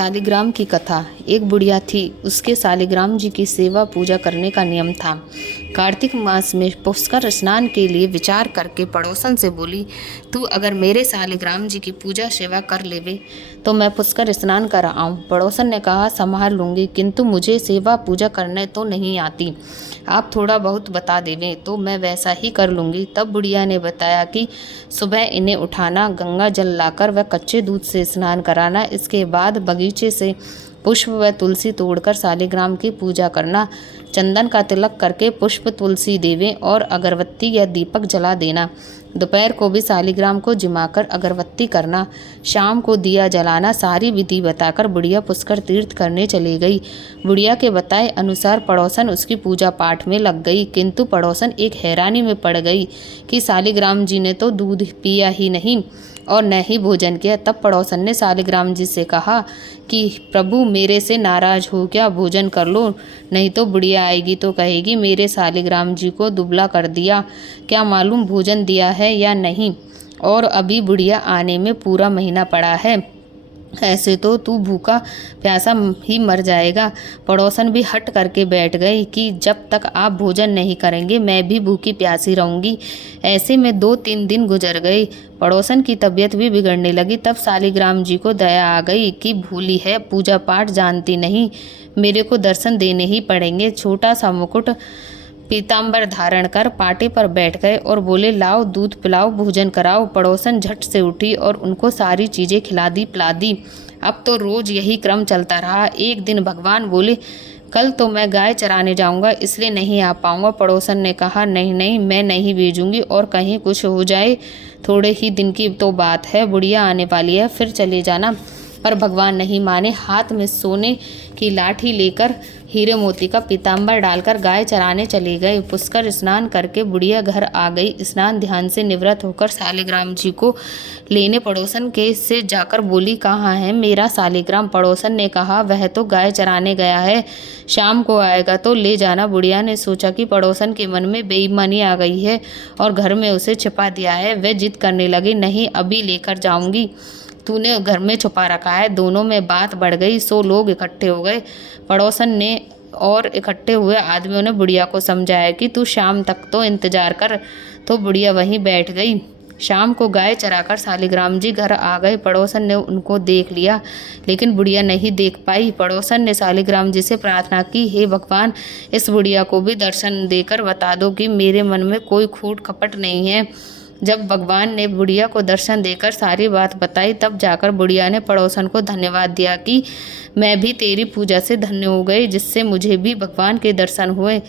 शालिग्राम की कथा। एक बुढ़िया थी, उसके शालिग्राम जी की सेवा पूजा करने का नियम था। कार्तिक मास में पुष्कर स्नान के लिए विचार करके पड़ोसन से बोली, तू अगर मेरे शालिग्राम जी की पूजा सेवा कर लेवे तो मैं पुष्कर स्नान कर आऊँ। पड़ोसन ने कहा, संभाल लूँगी, किंतु मुझे सेवा पूजा करने तो नहीं आती। आप थोड़ा बहुत बता देवें तो मैं वैसा ही कर लूँगी। तब बुढ़िया ने बताया कि सुबह इन्हें उठाना, गंगा जल लाकर व कच्चे दूध से स्नान कराना, इसके बाद बगीचे से पुष्प व तुलसी तोड़कर शालिग्राम की पूजा करना, चंदन का तिलक करके पुष्प तुलसी देवें और अगरबत्ती या दीपक जला देना। दोपहर को भी शालिग्राम को जिमाकर अगरबत्ती करना, शाम को दिया जलाना। सारी विधि बताकर बुढ़िया पुष्कर तीर्थ करने चली गई। बुढ़िया के बताए अनुसार पड़ोसन उसकी पूजा पाठ में लग गई, किंतु पड़ोसन एक हैरानी में पड़ गई कि शालिग्राम जी ने तो दूध पिया ही नहीं और न ही भोजन किया। तब पड़ोसन ने शालिग्राम जी से कहा कि प्रभु, मेरे से नाराज हो क्या? भोजन कर लो, नहीं तो बुढ़िया आएगी तो कहेगी मेरे शालिग्राम जी को दुबला कर दिया। क्या मालूम भोजन दिया है या नहीं, और अभी बुढ़िया आने में पूरा महीना पड़ा है। ऐसे तो तू भूखा प्यासा ही मर जाएगा। पड़ोसन भी हट करके बैठ गई कि जब तक आप भोजन नहीं करेंगे मैं भी भूखी प्यासी रहूंगी। ऐसे में 2-3 दिन गुजर गए। पड़ोसन की तबीयत भी बिगड़ने लगी। तब शालिग्राम जी को दया आ गई कि भूली है, पूजा पाठ जानती नहीं, मेरे को दर्शन देने ही पड़ेंगे। छोटा सा मुकुट पीताम्बर धारण कर पाटे पर बैठ गए और बोले, लाओ दूध पिलाओ, भोजन कराओ। पड़ोसन झट से उठी और उनको सारी चीज़ें खिला दी पिला दी। अब तो रोज़ यही क्रम चलता रहा। एक दिन भगवान बोले, कल तो मैं गाय चराने जाऊंगा, इसलिए नहीं आ पाऊंगा। पड़ोसन ने कहा, नहीं नहीं, मैं नहीं भेजूंगी, और कहीं कुछ हो जाए, थोड़े ही दिन की तो बात है, बुढ़िया आने वाली है, फिर चले जाना। पर भगवान नहीं माने। हाथ में सोने की लाठी लेकर हीरे मोती का पीताम्बर डालकर गाय चराने चले गए। पुष्कर स्नान करके बुढ़िया घर आ गई। स्नान ध्यान से निवृत्त होकर शालिग्राम जी को लेने पड़ोसन के से जाकर बोली, कहाँ है मेरा शालिग्राम? पड़ोसन ने कहा, वह तो गाय चराने गया है, शाम को आएगा तो ले जाना। बुढ़िया ने सोचा कि पड़ोसन के मन में बेईमानी आ गई है और घर में उसे छिपा दिया है। वह जिद करने लगी, नहीं, अभी लेकर जाऊंगी, तूने घर में छुपा रखा है। दोनों में बात बढ़ गई। 100 लोग इकट्ठे हो गए। पड़ोसन ने और इकट्ठे हुए आदमियों ने बुढ़िया को समझाया कि तू शाम तक तो इंतजार कर। तो बुढ़िया वहीं बैठ गई। शाम को गाय चराकर शालिग्राम जी घर आ गए। पड़ोसन ने उनको देख लिया, लेकिन बुढ़िया नहीं देख पाई। पड़ोसन ने शालिग्राम जी से प्रार्थना की, हे भगवान, इस बुढ़िया को भी दर्शन देकर बता दो कि मेरे मन में कोई खूट खपट नहीं है। जब भगवान ने बुढ़िया को दर्शन देकर सारी बात बताई, तब जाकर बुढ़िया ने पड़ोसन को धन्यवाद दिया कि मैं भी तेरी पूजा से धन्य हो गई, जिससे मुझे भी भगवान के दर्शन हुए।